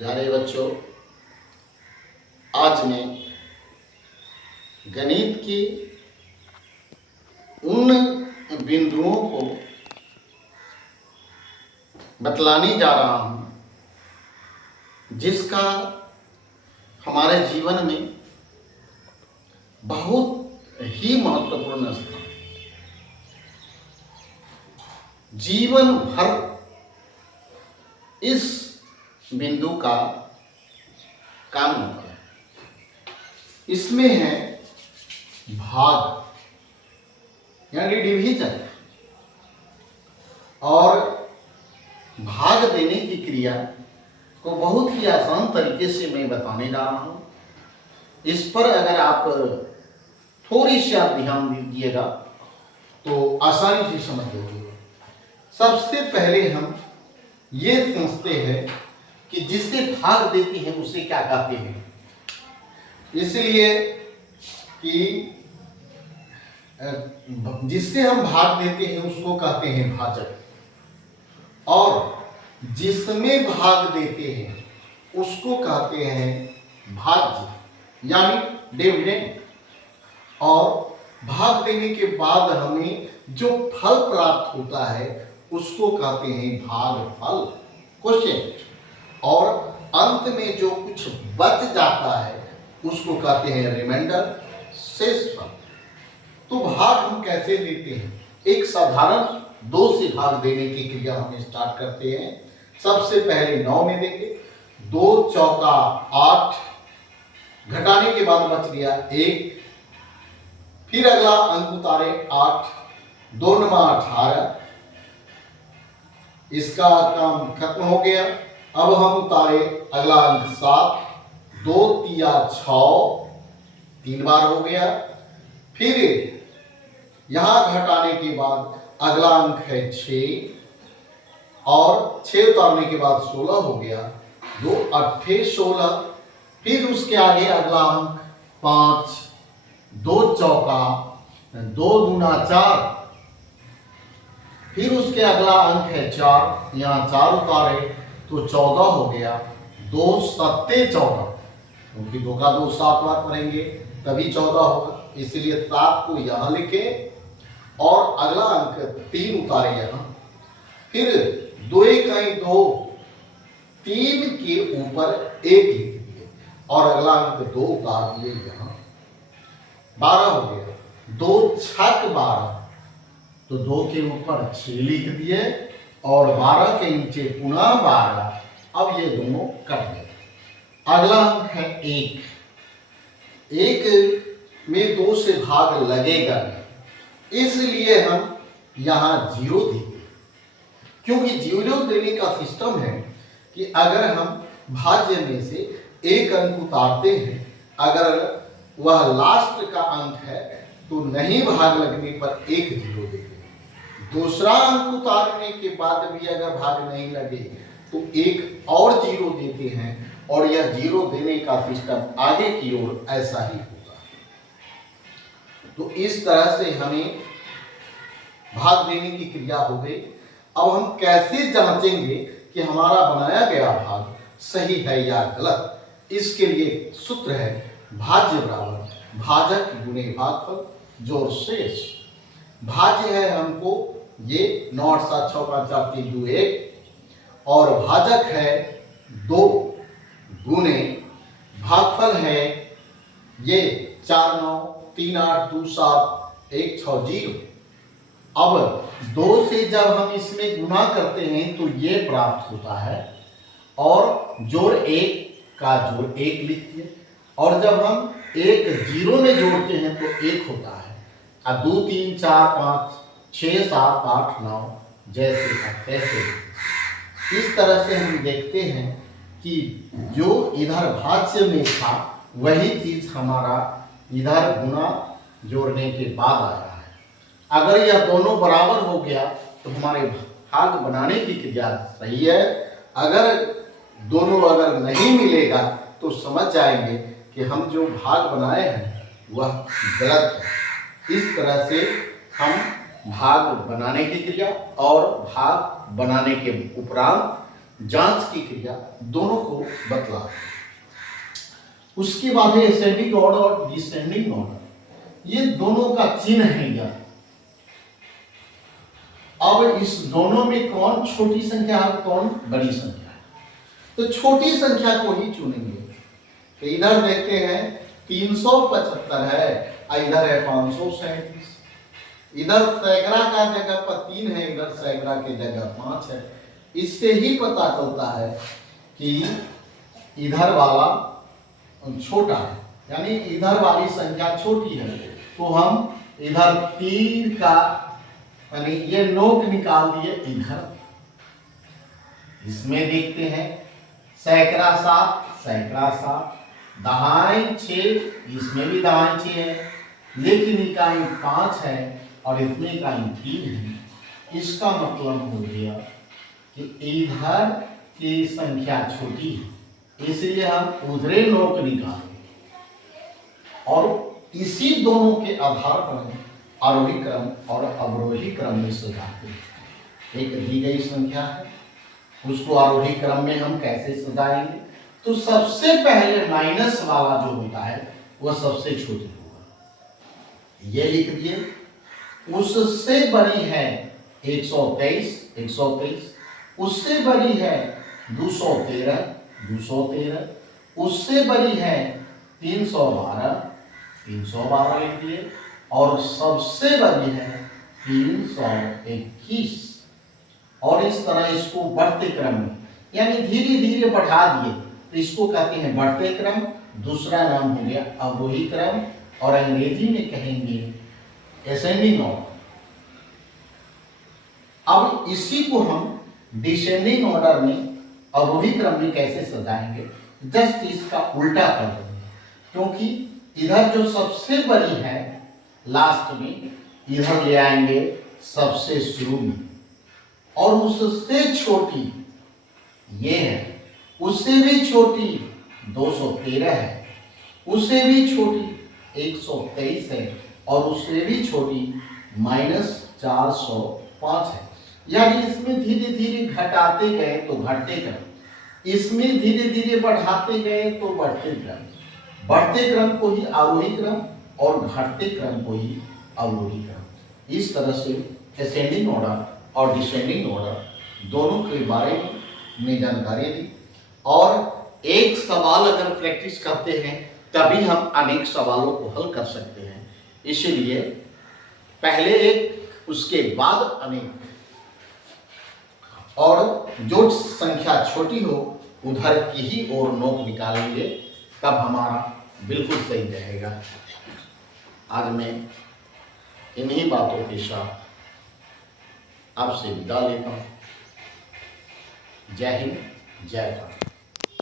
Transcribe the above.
प्यारे बच्चों, आज मैं गणित की उन बिंदुओं को बतलाने जा रहा हूं जिसका हमारे जीवन में बहुत ही महत्वपूर्ण स्थान है। जीवन भर इस बिंदु का काम होता है। इसमें है भाग यानी डिवीजन, और भाग देने की क्रिया को बहुत ही आसान तरीके से मैं बताने जा रहा हूं। इस पर अगर आप थोड़ी सी आप ध्यान दीजिएगा तो आसानी से समझ जाइएगा। सबसे पहले हम ये समझते हैं कि जिससे भाग देते हैं उसे क्या कहते हैं। इसलिए कि जिससे हम भाग देते हैं उसको कहते हैं भाजक, और जिसमें भाग देते हैं उसको कहते हैं भाज्य यानी डिविडेंड। और भाग देने के बाद हमें जो फल प्राप्त होता है उसको कहते हैं भागफल, क्वेश्चन। और अंत में जो कुछ बच जाता है उसको कहते हैं रिमाइंडर, शेष फल। तो भाग हम कैसे देते हैं? एक साधारण 2 से भाग देने की क्रिया हम स्टार्ट करते हैं। सबसे पहले 9 में देंगे, 2 चौका 8, घटाने के बाद बच गया 1, फिर अगला अंक उतारे 8, 2 नमा 18, इसका काम खत्म हो गया। अब हम उतारे अगला अंक 7, 2 तिया 6, 3 बार हो गया। फिर यहां घटाने के बाद अगला अंक है 6, और 6 उतारने के बाद 16 हो गया, 2 8 16। फिर उसके आगे अगला अंक 5, 2 चौका 2 दूना 4, फिर उसके अगला अंक है 4, यहाँ 4 उतारे तो 14 हो गया, 2 सत्ते 14, क्योंकि 2 का 2 7 बार करेंगे तभी 14 होगा, इसलिए 7 को यहाँ लिखे और अगला अंक 3 उतारे यहाँ। फिर 2 1 2, 3 के ऊपर 1 लिख दिए और अगला अंक 2 उतार दिए यहाँ, 12 हो गया, 2 6 12, तो 2 के ऊपर 6 लिख दिए और 12 के नीचे पुनः 12। अब ये दोनों कट गए। अगला अंक है 1, 1 में 2 से भाग लगेगा नहीं, इसलिए हम यहाँ 0 देते, क्योंकि 0 देने का सिस्टम है कि अगर हम भाज्य में से एक अंक उतारते हैं, अगर वह लास्ट का अंक है तो नहीं भाग लगने पर 1 0 देते हैं। दूसरा अंक उतारने के बाद भी अगर भाग नहीं लगे तो 1 और 0 देते हैं, और यह 0 देने का सिस्टम आगे की ओर ऐसा ही होगा। तो इस तरह से हमें भाग देने की क्रिया हो गई। अब हम कैसे जांचेंगे कि हमारा बनाया गया भाग सही है या गलत? इसके लिए सूत्र है भाज्य बराबर भाजक गुणे भागफल जोड़ शेष। भाज्य है हमको ये 9 8 7 6 5 4 3 2 1, और भाजक है 2 गुणे भागफल है ये 4 9 3 8 2 7 1 6 0। अब 2 से जब हम इसमें गुना करते हैं तो ये प्राप्त होता है, और जोड़ 1 का जोड़ 1 लिखिए, और जब हम 1 0 में जोड़ते हैं तो 1 होता है। अब 2 3 4 5 6 7 8 9 जैसे तैसे। इस तरह से हम देखते हैं कि जो इधर भाज्य में था वही चीज हमारा इधर गुना जोड़ने के बाद आया है। अगर यह दोनों बराबर हो गया तो हमारे भाग बनाने की क्रिया सही है। अगर दोनों अगर नहीं मिलेगा तो समझ जाएंगे कि हम जो भाग बनाए हैं वह गलत है। इस तरह से हम भाग बनाने की क्रिया और भाग बनाने के उपरांत जांच की क्रिया दोनों को बतला। उसके बाद है असेंडिंग ऑर्डर और डिसेंडिंग ऑर्डर, ये दोनों का चिन्ह है यह। अब इस दोनों में कौन छोटी संख्या है, कौन बड़ी संख्या है, तो छोटी संख्या को ही चुनेंगे। तो इधर देखते हैं 375 है, इधर है 537, इधर सैकड़ा का जगह पर 3 है, इधर सैकड़ा के जगह 5 है। इससे ही पता चलता है कि इधर वाला छोटा है, यानी इधर वाली संख्या छोटी है। तो हम इधर 3 का यानी ये नोक निकाल दिए इधर। इसमें देखते हैं सैकड़ा 7, सैकड़ा 7, दहाई 6, इसमें भी दहाई 6 है, लेकिन इकाई 5 है और इसमें इकाई 3 है। इसका मतलब हो गया कि इधर की संख्या छोटी है, इसलिए हम उधरे नोक निकालेंगे और इसी दोनों के आधार पर आरोही क्रम और अवरोही क्रम में सजाते हैं। एक दी गई संख्या है, उसको आरोही क्रम में हम कैसे सजाएंगे, तो सबसे पहले माइनस वाला जो होता है वह सबसे छोटी होगा, ये लिख दिए। उससे बड़ी है 123, 123, उससे बड़ी है 213, 213, उससे बड़ी है 312, 312 लिख दिए, और सबसे बड़ी है 321। और इस तरह इसको बढ़ते क्रम में, यानी धीरे धीरे बढ़ा दिए, तो इसको कहते हैं बढ़ते क्रम। दूसरा नाम हो गया अवरोही क्रम, और अंग्रेजी में कहेंगे असेंडिंग ऑर्डर। अब इसी को हम डिसेंडिंग ऑर्डर में अवरोही क्रम में कैसे सजाएंगे, जस्ट इसका उल्टा कर देंगे, क्योंकि इधर जो सबसे बड़ी है लास्ट में, इधर ले आएंगे सबसे शुरू में, और उससे छोटी ये है, उससे भी छोटी 213 है, उससे भी छोटी 123 है, और उससे भी छोटी -405 है। यानी इसमें धीरे धीरे घटाते गए तो घटते क्रम, इसमें धीरे धीरे बढ़ाते गए तो बढ़ते क्रम, बढ़ते क्रम को ही आरोही क्रम और घटते क्रम को ही अवरोही क्रम। इस तरह से असेंडिंग ऑर्डर और डिसेंडिंग ऑर्डर दोनों के बारे में जानकारी दी। और एक सवाल अगर प्रैक्टिस करते हैं तभी हम अनेक सवालों को हल कर सकते हैं, इसीलिए पहले एक उसके बाद अनेक, और जो संख्या छोटी हो उधर की ही ओर नोक निकालेंगे, तब हमारा बिल्कुल सही रहेगा। आज मैं इन्हीं बातों के साथ आपसे विदा लेता हूँ। जय हिंद, जय भारत।